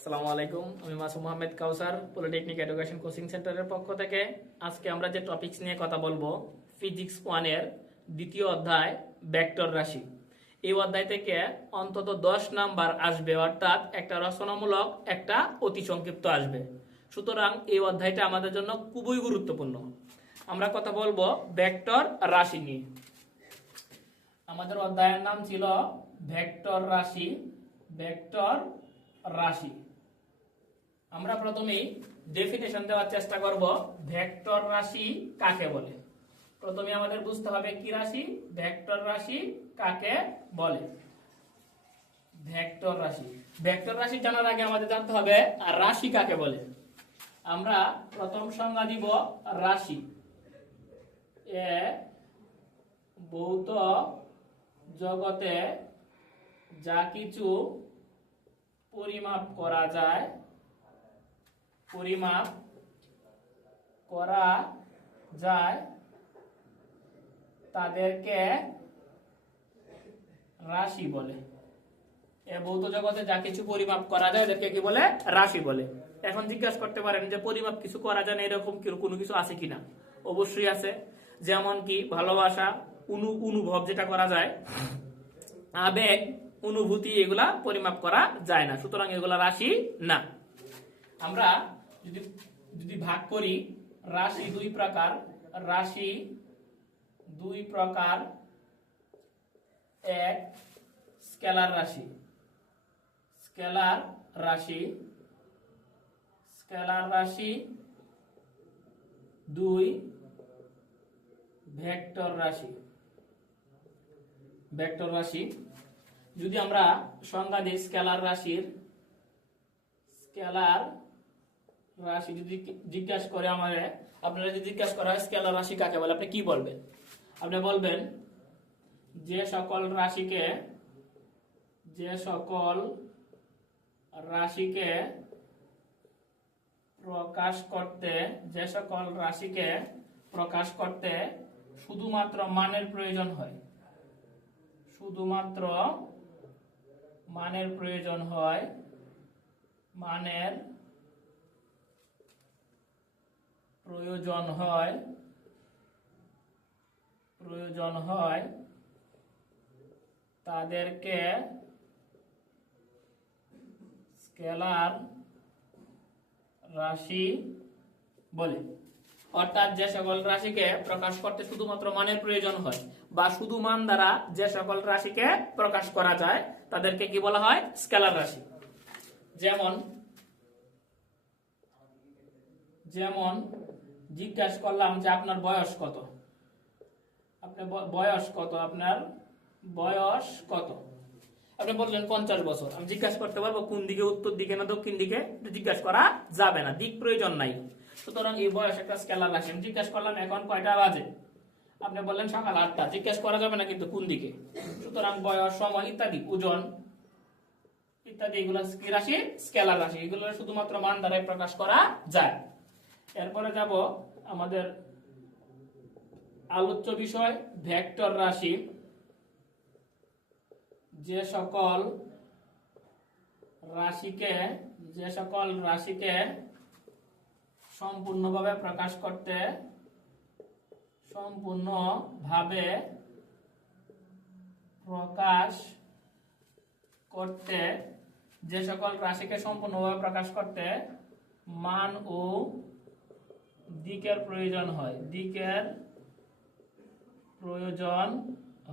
আসসালামু আলাইকুম, আমি মাসুম আহমেদ কাউসার, পলিটেকনিক এডুকেশন কোচিং সেন্টারের পক্ষ থেকে। আজকে আমরা যে টপিকস নিয়ে কথা বলবো, ফিজিক্স 1 এর দ্বিতীয় অধ্যায় ভেক্টর রাশি। এই অধ্যায় থেকে অন্তত 10 নাম্বার আসবে, অর্থাৎ একটা রচনামূলক, একটা অতি সংক্ষিপ্ত আসবে। সুতরাং এই অধ্যায়টা আমাদের জন্য খুবই গুরুত্বপূর্ণ। আমরা কথা বলবো ভেক্টর রাশি নিয়ে। আমাদের অধ্যায়ের নাম ছিল ভেক্টর রাশি। ভেক্টর রাশি আমরা প্রথমেই ডেফিনেশন দেওয়ার চেষ্টা করব, ভেক্টর রাশি কাকে বলে। প্রথমে আমাদের বুঝতে হবে কি রাশি, ভেক্টর রাশি কাকে বলে। ভেক্টর রাশি, ভেক্টর রাশি জানার আগে আমাদের জানতে হবে রাশি কাকে বলে। আমরা প্রথম সংজ্ঞা দিব রাশি। এ ভৌত জগতে যা কিছু পরিমাপ করা যায়, পরিমাপ করা যায় তাদেরকে রাশি বলে। এ ভৌত জগতে যা কিছু পরিমাপ করা যায় এদেরকে কি বলে? রাশি বলে। এখন জিজ্ঞাসা করতে পারেন যে পরিমাপ কিছু করা যায় না, এরকম কোনো কিছু আছে কিনা? অবশ্যই আছে। যেমন কি ভালোবাসা, অনুভব যেটা করা যায়, আবেগ, অনুভূতি, এগুলা পরিমাপ করা যায় না, সুতরাং এগুলা রাশি না। আমরা যদি ভাগ করি, রাশি দুই প্রকার। রাশি দুই প্রকার। এক স্কেলার রাশি। স্কেলার রাশি। স্কেলার রাশি। দুই ভেক্টর রাশি। ভেক্টর রাশি যদি আমরা সংজ্ঞা দিই স্কেলার রাশির, স্কেলার রাশি যদি জিজ্ঞাসা করে আমাদের, আপনারা যদি জিজ্ঞাসা করা হয় স্কেলার রাশি কাকে বলে, আপনি কি বলবেন? আপনি বলবেন যে সকল রাশিকে প্রকাশ করতে শুধুমাত্র মানের প্রয়োজন হয়। শুধুমাত্র মানের প্রয়োজন হয়। মানের প্রয়োজন হয় তাদেরকে স্কেলার রাশি বলে। অর্থাৎ যে সকল রাশিকে প্রকাশ করতে শুধুমাত্র মানের প্রয়োজন হয়, বা শুধু মান দ্বারা যে সকল রাশিকে প্রকাশ করা যায় তাদেরকে কি বলা হয়? স্কেলার রাশি। যেমন জিজ্ঞাসা করলাম যে আপনার বয়স কত, আপনার বয়স কত, আপনি বললেন 50 বছর। আমি জিজ্ঞাসা করতে পারবো কোন দিকে, উত্তর দিকে না দক্ষিণ দিকে? জিজ্ঞাসা করা যাবে না, দিক প্রয়োজন নাই। সুতরাং এই বয়স একটা স্কেলার রাশি। আমি জিজ্ঞাসা করলাম এখন কয়টা বাজে, আপনি বললেন সকাল 8টা, জিজ্ঞাসা করা যাবে না কিন্তু কোন দিকে। সুতরাং বয়স, সময় ইত্যাদি, ওজন ইত্যাদি, এগুলো কি রাশি? স্কেলার রাশি। এগুলো শুধুমাত্র মান দ্বারাই প্রকাশ করা যায়। এরপরে যাব আমাদের আলোচ্য বিষয় ভেক্টর রাশি। যে সকল রাশিকে সম্পূর্ণভাবে প্রকাশ করতে মান ও দিকের প্রয়োজন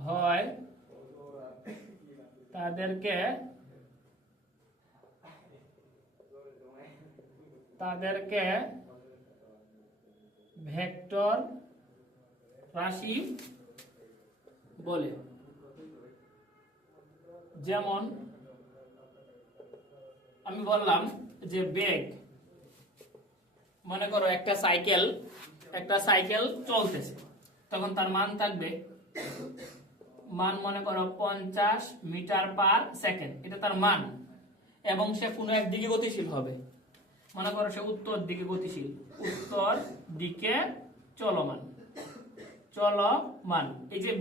হয় তাদেরকে ভেক্টর রাশি বলে। যেমন আমি বললাম যে বেগ, মনে করো একটা সাইকেল চলতেছে, তখন তার মান থাকবে, মান মনে করো 50 মিটার পার সেকেন্ড, এটা তার মান। এবং সে কোনো একদিকে গতিশীল হবে, মনে করো সে উত্তর দিকে গতিশীল, উত্তর দিকে চলমান। এই যে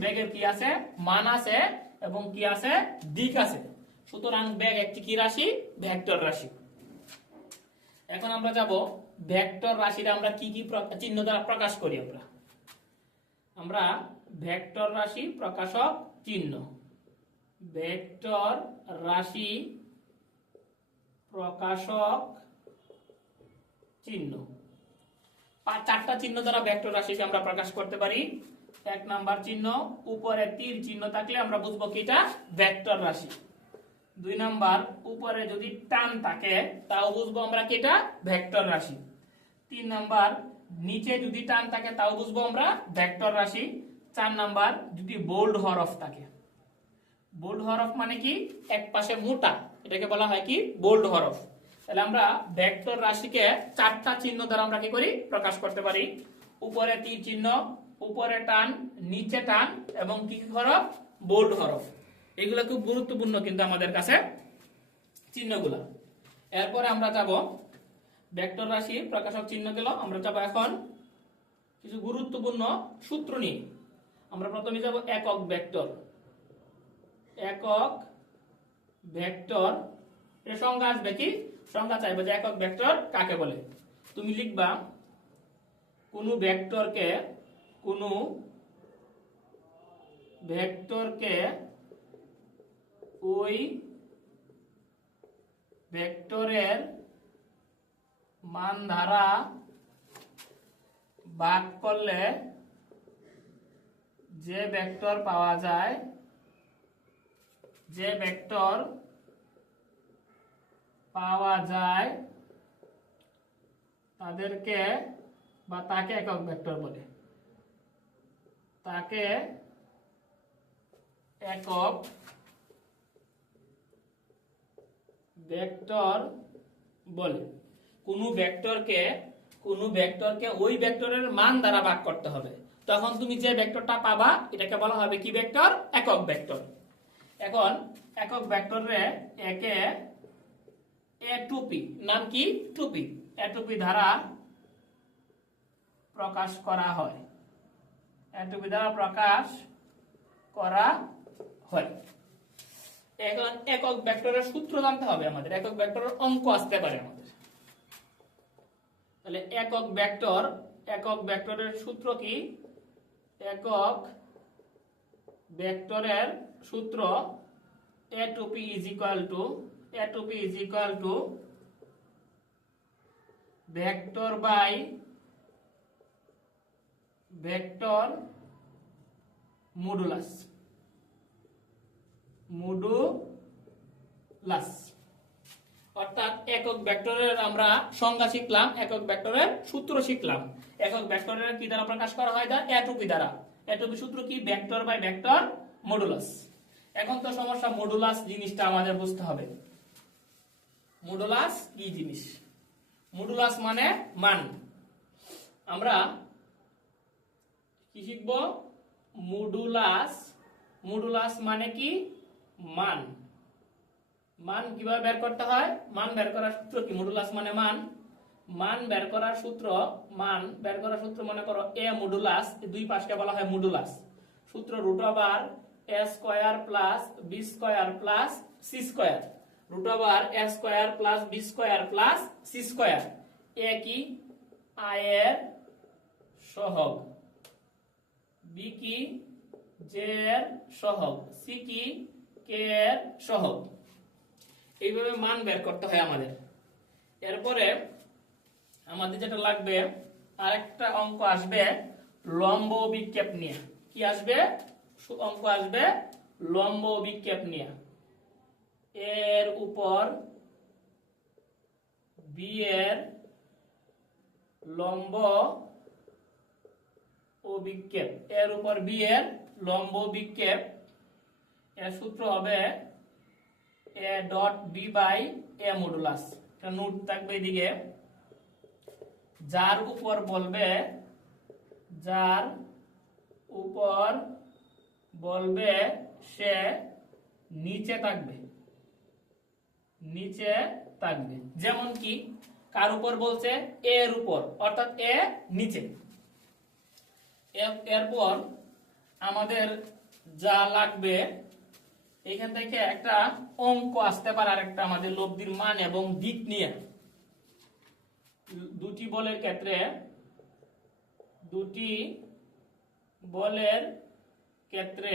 বেগের কি আছে? মান আছে এবং কি আছে? দিক আছে। সুতরাং বেগ একটি কি রাশি? ভেক্টর রাশি। এখন আমরা যাব ভেক্টর রাশিটা আমরা কি কি চিহ্ন দ্বারা প্রকাশ করি। আমরা ভেক্টর রাশি প্রকাশক চিহ্ন, ভেক্টর রাশি প্রকাশক চিহ্ন, চারটা চিহ্ন দ্বারা ভেক্টর রাশিকে আমরা প্রকাশ করতে পারি। এক নাম্বার চিহ্ন, উপরে তীর চিহ্ন থাকলে আমরা বুঝবো কি এটা ভেক্টর রাশি। দুই নাম্বার, উপরে যদি টান থাকে তাও বুঝবো আমরা কি এটা ভেক্টর রাশি। তিন নাম্বার, নিচে যদি টান থাকে তাও বুঝবো আমরা ভেক্টর রাশি। চার নাম্বার, যদি বোল্ড হরফ থাকে। বোল্ড হরফ মানে কি? এক পাশে মোটা, এটাকে বলা হয় কি বোল্ড হরফ। তাহলে আমরা ভেক্টর রাশিকে চারটা চিহ্ন দ্বারা আমরা কি করি? প্রকাশ করতে পারি। উপরে তীর চিহ্ন, উপরে টান, নিচে টান এবং কি হরফ? বোল্ড হরফ। এগুলো খুব গুরুত্বপূর্ণ কিন্তু আমাদের কাছে চিহ্নগুলো। এরপরে আমরা যাব ভেক্টর রাশি প্রকাশক চিহ্ন গেল, আমরা যাব এখন কিছু গুরুত্বপূর্ণ সূত্র নিয়ে। আমরা প্রথমে যাব একক ভেক্টর। একক ভেক্টর এর সংজ্ঞা আসবে কি? সংজ্ঞা চাইবে যে একক ভেক্টর কাকে বলে। তুমি লিখবা কোনো ভেক্টরকে ওই ভেক্টরের মান দ্বারা ভাগ করলে যে ভেক্টর পাওয়া যায়, তাদেরকে বা তাকে একক ভেক্টর বলে। তাকে একক ভেক্টর বলে। কোন ভেক্টরকে ওই ভেক্টরের মান দ্বারা ভাগ করতে হবে, তখন তুমি যে ভেক্টরটা পাবা এটাকে বলা হবে কি ভেক্টর? একক ভেক্টর। এখন একক ভেক্টরে একে এ টু পি, নাম কি? টু পি, এ টু পি দ্বারা প্রকাশ করা হয়। এ টু পি দ্বারা প্রকাশ করা হয়। এখন একক ভেক্টরের সূত্র জানতে হবে আমাদের, একক ভেক্টরের অঙ্ক আসতে পারে আমাদের। তাহলে একক ভেক্টরের সূত্র কি? একক ভেক্টরের সূত্র a to p is equal to vector by vector modulus। অর্থাৎ একক ভেক্টরের আমরা সংজ্ঞা শিখলাম, একক ভেক্টরের সূত্র শিখলাম। একক ভেক্টরের কি দ্বারা প্রকাশ করা হয়? এ টু পি দ্বারা। এ টু পি সূত্র কি? Vector by vector modulus. এখন তো সমস্যা, মডুলাস জিনিসটা আমাদের বুঝতে হবে। মডুলাস কি জিনিস? মডুলাস মানে মান। আমরা কি শিখব? মডুলাস মানে কি? মান। মান কিভাবে বের করতে হয়? মান বের করার সূত্র কি? মডুলাস মানে মান বের করার সূত্র মনে করো এ মডুলাস, দুই পাশকে বলা হয় মডুলাস। সূত্র root over a square plus b square plus c square. Root over a square plus b square plus c square. A কি? আয়ের সহগ। বি কি? জে এর সহগ। সি কি? কে এর সহগ। এইভাবে মান বের করতে হয় আমাদের। এরপরে আমাদের যেটা লাগবে, আরেকটা অঙ্ক আসবে লম্ব বিক্ষেপ নিয়ে। কি আসবে? অঙ্ক আসবে লম্ব বিক্ষেপ নিয়ে। এর উপর বি এর লম্ব ও বিক্ষেপ, এর উপর বি এর লম্ব বিক্ষেপ। এর সূত্র হবে A dot B by A modulus. এটা নোট থাকবে এদিকে। যার উপর বলবে সে নিচে থাকবে। যেমন কি? কার উপর বলছে? এর উপর, অর্থাৎ এ নিচে। এরপর আমাদের যা লাগবে এখান থেকে একটা অঙ্ক আসতে পারে আরেকটা আমাদের লব্ধির মান এবং দিক নিয়ে। দুটি বলের ক্ষেত্রে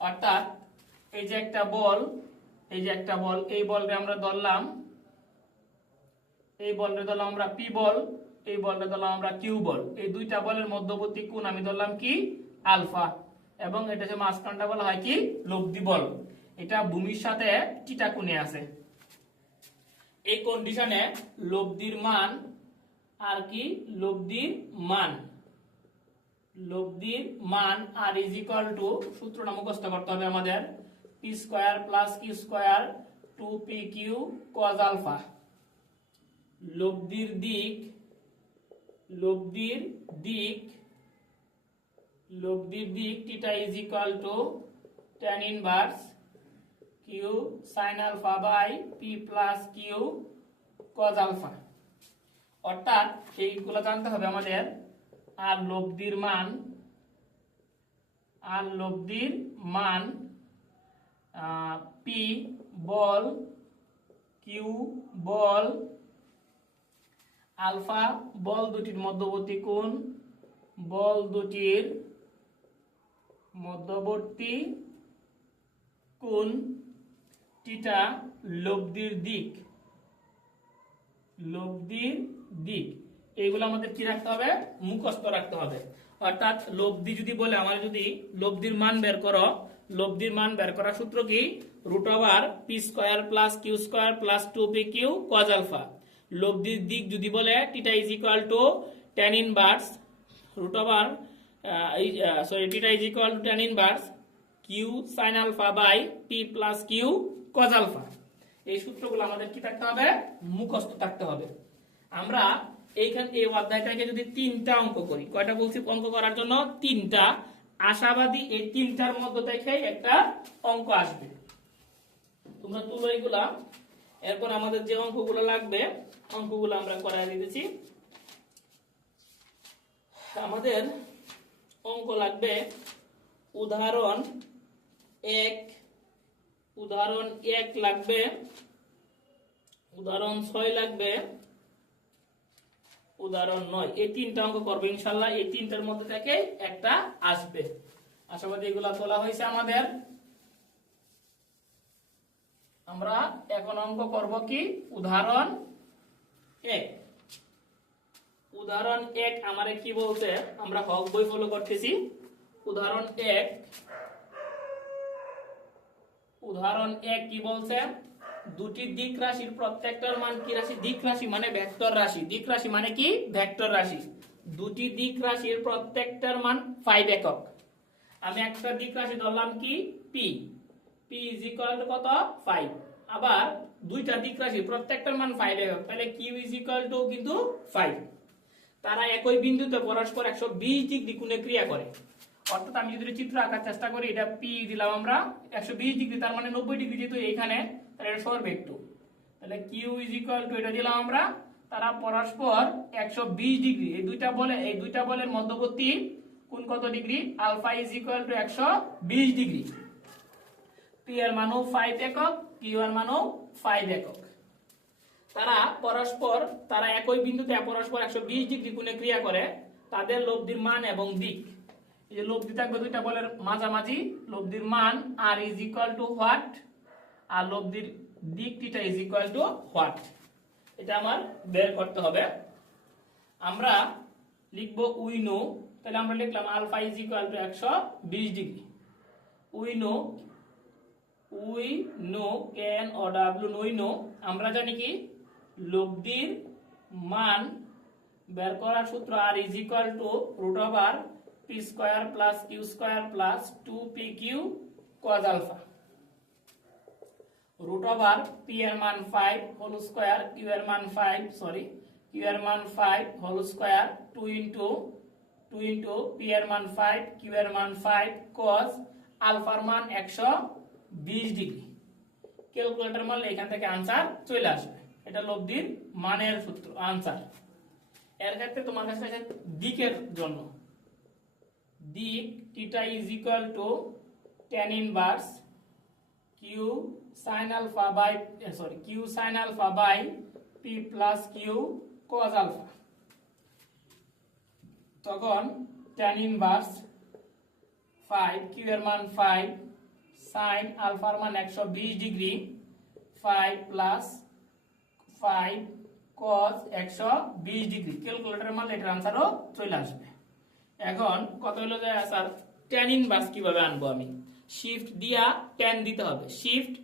অর্থাৎ এই যে একটা বল, এই বলকে আমরা ধরলাম, আমরা পি বল, এই বলটা ধরলাম আমরা কিউ বল। এই দুইটা বলের মধ্যবর্তী কোণ আমি ধরলাম কি আলফা, এবং এটা যে মাঝখানটা বলা হয় কি লব্ধি বল। এটা ভূমির সাথে থিটা কোণে আছে। এই কন্ডিশনে লব্ধির মান আর কি লব্ধির মান আর ইজ ইকুয়াল টু, সূত্রটা মুখস্থ করতে হবে আমাদের, p square plus q square 2pq cos alpha. লব্ধির দিক theta is equal to tan inverse q sin alpha by p plus q cos alpha. অর্থাৎ এইগুলো জানতে হবে আমাদের। আর লব্ধির মান p বল, q বল, আলফা বল দুটির মধ্যবর্তী কোণ, থিটা লব্ধির দিক, এইগুলো আমাদের কি রাখতে হবে, মুখস্থ রাখতে হবে। অর্থাৎ লব্ধি যদি বলে আমার, যদি লব্ধির মান বের করো, লব্ধির মান বের করার সূত্র কি root over p square plus q square plus 2pq cos alpha. লব্ধির দিক যদি বলে theta is equal to tan inverse root over theta is equal to tan inverse q sin alpha by p plus q cos alpha. এই সূত্রগুলো আমাদের কি থাকতে হবে, মুখস্থ থাকতে হবে। আমরা এই অধ্যায়টাকে যদি 3টা অঙ্ক করি, কয়টা বলছি অঙ্ক করার জন্য, 3টা, আশাবাদী এই 3টার মধ্যে থেকে একটা অঙ্ক আসবে। তোমরা তুলো এইগুলা। এরপর আমাদের যে অঙ্কগুলো লাগবে, অঙ্কগুলো আমরা করায় দিতেছি। আমাদের অঙ্ক লাগবে উদাহরণ 1 লাগবে, উদাহরণ 6 লাগবে, উদাহরণ 9। এই 3টা অঙ্ক করবো ইনশাআল্লাহ। এই 3টার মধ্যে থেকে একটা আসবে। আশাবাদী এগুলা তোলা হয়েছে আমাদের। আমরা এখন অঙ্ক করব কি উদাহরণ 1। উদাহরণ 1 আমারে কি বলতে, আমরা হক বই ফলো করতেছি। উদাহরণ 1 কি বলছে, দুটি দিক রাশির প্রত্যেকটার মান কি রাশি, দিক রাশি মানে ভেক্টর রাশি। দিক রাশি মানে কি ভেক্টর রাশি। দুটি দিক রাশির প্রত্যেকটার মান 5 একক। আমি একটা দিক রাশি ধরলাম কি p ইজ ইকুয়াল টু কত 5। আবার দুইটা দিক রাশি প্রত্যেকটার মান 5 একক, তাহলে q ইজ ইকুয়াল টু কিন্তু 5। তারা একই বিন্দুতে পরস্পর 120 ডিগ্রি কোণে ক্রিয়া করে। অর্থাৎ আমি যদি চিত্র আঁকার চেষ্টা করি, এটা p দিলাম আমরা 120 ডিগ্রি, তার মানে 90 ডিগ্রি যেহেতু এইখানে, তাহলে এটা সরবে একটু, তাহলে q ইজ ইকুয়াল টু এটা দিলাম আমরা। তারা পরস্পর 120 ডিগ্রি, এই দুইটা বলের মধ্যবর্তী কোণ কত degree, alpha is equal to 120 degree. p এর মানও 5 একক, q এর মানও 5 একক। তারা একই বিন্দুতে পরস্পর 120 ডিগ্রি কোণে ক্রিয়া করে। তাদের লব্ধির মান এবং দিক, এই যে লব্ধি থাকবে দুইটা বলের মাঝামাঝি, লব্ধির মান r is equal to what, আর লব্ধির দিক theta is equal to what. এটা আমার বের করতে হবে। আমরা লিখব উই নো, তাহলে আমরা লিখলাম alpha is equal to 120 degree. We know ক্যান ও ডাব্লিউ উই নো, আমরা জানি কি লব্ধির মান বের করার সূত্র r is equal to root over p square plus q square plus 2pq cos alpha. Root over p এর মান 5 হোল স্কয়ার, q এর মান 5 হোল স্কয়ার, 2 ইনটু p এর মান 5, q এর মান 5 cos আলফার মান 120 ডিগ্রি। ক্যালকুলেটর মারলে এখান থেকে आंसर চলে আসবে। এটা লব্ধির মানের সূত্র आंसर। এর ক্ষেত্রে তোমার কাছে আছে দিকের জন্য, দিক theta is equal to tan inverse q sin alpha by q sin alpha by p plus q cos alpha। তখন tan inverse 5 q এর মান 5 sin alpha এর মান 120 ডিগ্রি 5 প্লাস 5 cos 120 ডিগ্রি। ক্যালকুলেটরের মারলে এটার আনসারও চলে আসবে। এখন কত হলো যে স্যার tan ইনভার্স কিভাবে আনবো আমি? শিফট দিয়া tan দিতে হবে, শিফট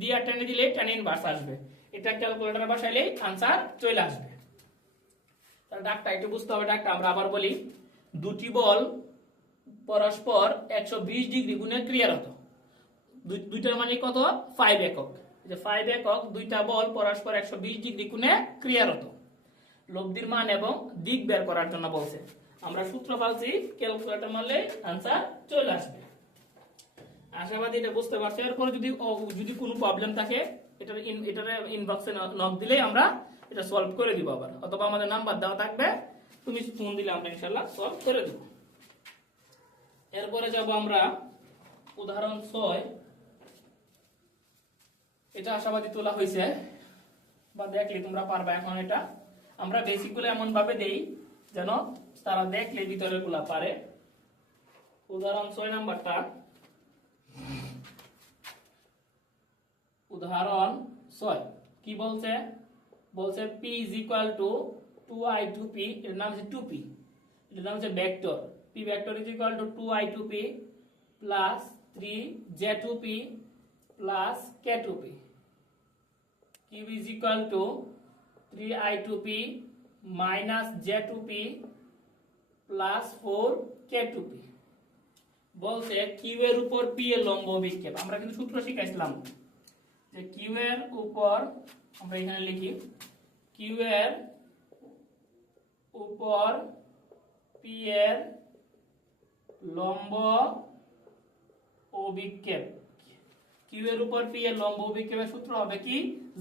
দিয়া tan দিলে tan ইনভার্স আসবে। এটা ক্যালকুলেটরে বসাইলে আনসার চলে আসবে। তাহলে ডাকটা একটু বুঝতে হবে। ডাকটা আমরা আবার বলি, দুটি বল পরস্পর 120 ডিগ্রি গুণে ক্রিয়ারত। দুইটার মানে কত? 5 একক। যে 5 একক দুইটা বল পরস্পর 120 ডিগ্রি কোণে ক্রিয়ারত। লব্ধির মান এবং দিক বের করার জন্য বলছে। আমরা সূত্র পাচ্ছি, ক্যালকুলেটর মারলে आंसर চলে আসবে। আশাবাদী এটা বুঝতে পারছো। এরপর যদি কোনো প্রবলেম থাকে এটার ইনবক্সে নক দিলেই আমরা এটা সলভ করে দিব আবার, অথবা আমাদের নাম্বার দেওয়া থাকবে, তুমি ফোন দিলে আমরা ইনশাআল্লাহ সলভ করে দেব। এরপরে যাব আমরা উদাহরণ 6। এটা আশাবাদী তোলা হয়েছে বা দেখলে তোমরা পারবা। এখন এটা আমরা বেসিকগুলো এমন ভাবে দেই যেন তারা দেখলে ভিতরের গুলা পারে। উদাহরণ 6 নাম্বারটা, উদাহরণ 6 কি বলছে? বলছে p is equal to 2i 2p, এর নাম হচ্ছে 2p, এর নাম হচ্ছে vector. p vector is equal to 2i 2p plus 3j 2p plus k 2p। q is equal to 3i 2p minus j 2p plus 4k 2p। বলছে q এর উপর p এর লম্ব বিক্ষেপ। আমরা কিন্তু সূত্র শিখাইছিলাম যে q এর উপর, আমরা এখানে লিখি q এর উপর p এর লম্ব অভিক্ষেপ। q এর উপর p এর লম্ব অভিক্ষেপের সূত্র হবে কি?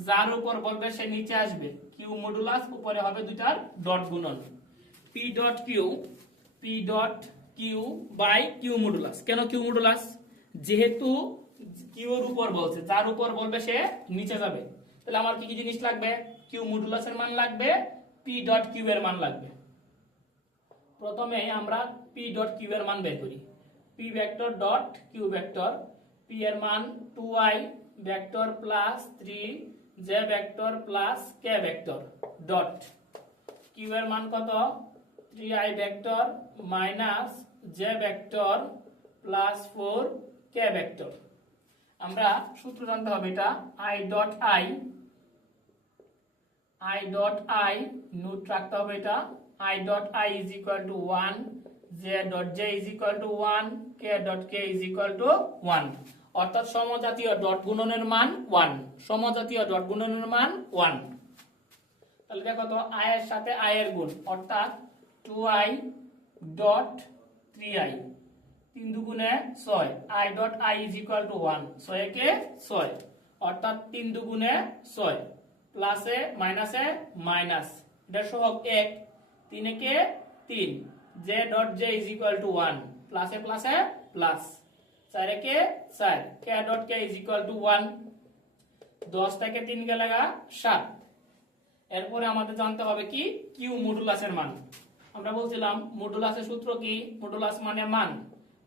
যার উপর বলবে সে নিচে আসবে, q মডুলাস উপরে হবে দুইটার ডট গুণন, p dot q by q modulus. কেন q মডুলাস? যেহেতু q এর উপর বলছে, যার উপর বলবে সে নিচে যাবে। তাহলে আমার কি কি জিনিস লাগবে? q মডুলাসের মান লাগবে, p ডট q এর মান লাগবে। প্রথমে আমরা p ডট q এর মান বের করি। p vector dot q vector, p এর মান 2i vector plus 3j vector plus k vector dot q এর মান কত? 3i vector minus j vector plus 4k vector. আমরা সূত্র জানতে হবে এটা i ডট i নোট রাখতে হবে এটা i dot i is equal to 1, j dot j is equal to 1, k dot k is equal to 1। অর্থাৎ সমজাতীয় ডট গুণনের মান 1, সমজাতীয় ডট গুণনের মান 1। তাহলে দেখো তো i এর সাথে i এর গুণ, অর্থাৎ 2i ডট 3i, 3 দুগুণে 6, i dot i is equal to 1, 6 কে 6, অর্থাৎ 3 দুগুণে 6 প্লাসে মাইনাসে মাইনাস, এটা সহগ 1, 3 কে 3, j dot j is equal to 1, প্লাসে প্লাসে plus, 4 K 4, k dot k is equal to 1, 10 থেকে 3 গেলেগা 7। এরপরে আমাদের জানতে হবে কি? q মডুলাসের মান। আমরা বলছিলাম মডুলাসের সূত্র কি? মডুলাস মানে মান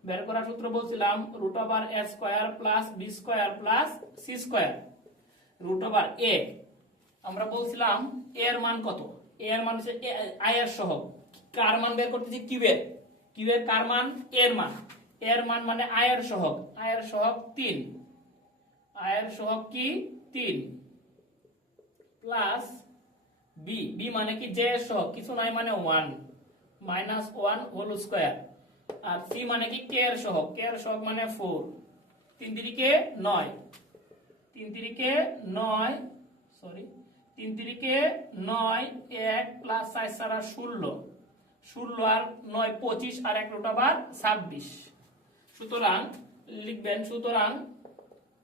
বের করার সূত্র বলছিলাম root over a square plus b square plus c square root over a। আমরা বলছিলাম a এর মান কত? a এর মান হচ্ছে i এর সহগ। কার মান বের করতেছি? q এর। q এর কার মান? a এর মান। a এর মান মানে i এর সহগ। i এর সহগ 3, i এর সহগ কি? 3 প্লাস b, b মানে কি? j এর সহগ, কিছু নাই মানে 1 মাইনাস 1 হোল স্কয়ার। আর c মানে কি? k এর সহগ, k এর সহগ মানে 4, 3 তিরিকে 9, 3 তিরিকে 9, সরি 3 তিরিকে 9, 1 প্লাস 4 সারা 16, 16 আর 9 25 আর 1 রুট ওভার 26। সুতরাং লিখবেন, সুতরাং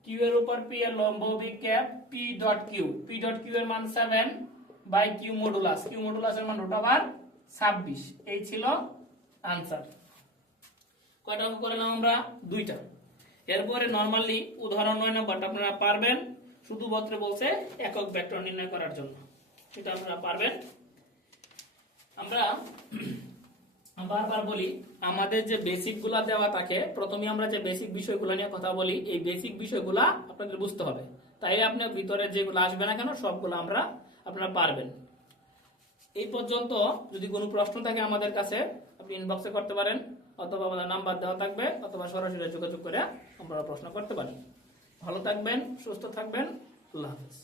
q এর উপর p এর লম্ব অভিক্ষেপ p dot q, p dot q এর মান 7 বাই q মডুলাস, q মডুলাসের মান রুট ওভার 26। এই ছিল आंसर। কয়টা অঙ্ক করলাম আমরা? 2টা। এরপরে নরমালি উদাহরণ 9 নম্বরটা আপনারা পারবেন, শুধুমাত্র বলছে একক ভেক্টর নির্ণয় করার জন্য, সেটা আপনারা পারবেন। আমরা বারবার বলি আমাদের যে বেসিক গুলা দেওয়া থাকে, প্রথমে আমরা যে বেসিক বিষয়গুলো নিয়ে কথা বলি, এই বেসিক বিষয়গুলা আপনাদের বুঝতে হবে, তাই আপনার ভিতরে যেগুলো আসবে না কেন সবগুলো আপনারা পারবেন। এই পর্যন্ত যদি কোনো প্রশ্ন থাকে আমাদের কাছে আপনি ইনবক্সে করতে পারেন, অথবা আমাদের নাম্বার দেওয়া থাকবে, অথবা সরাসরি যোগাযোগ করে আমরা প্রশ্ন করতে পারি। ভালো থাকবেন, সুস্থ থাকবেন, আল্লাহ হাফেজ।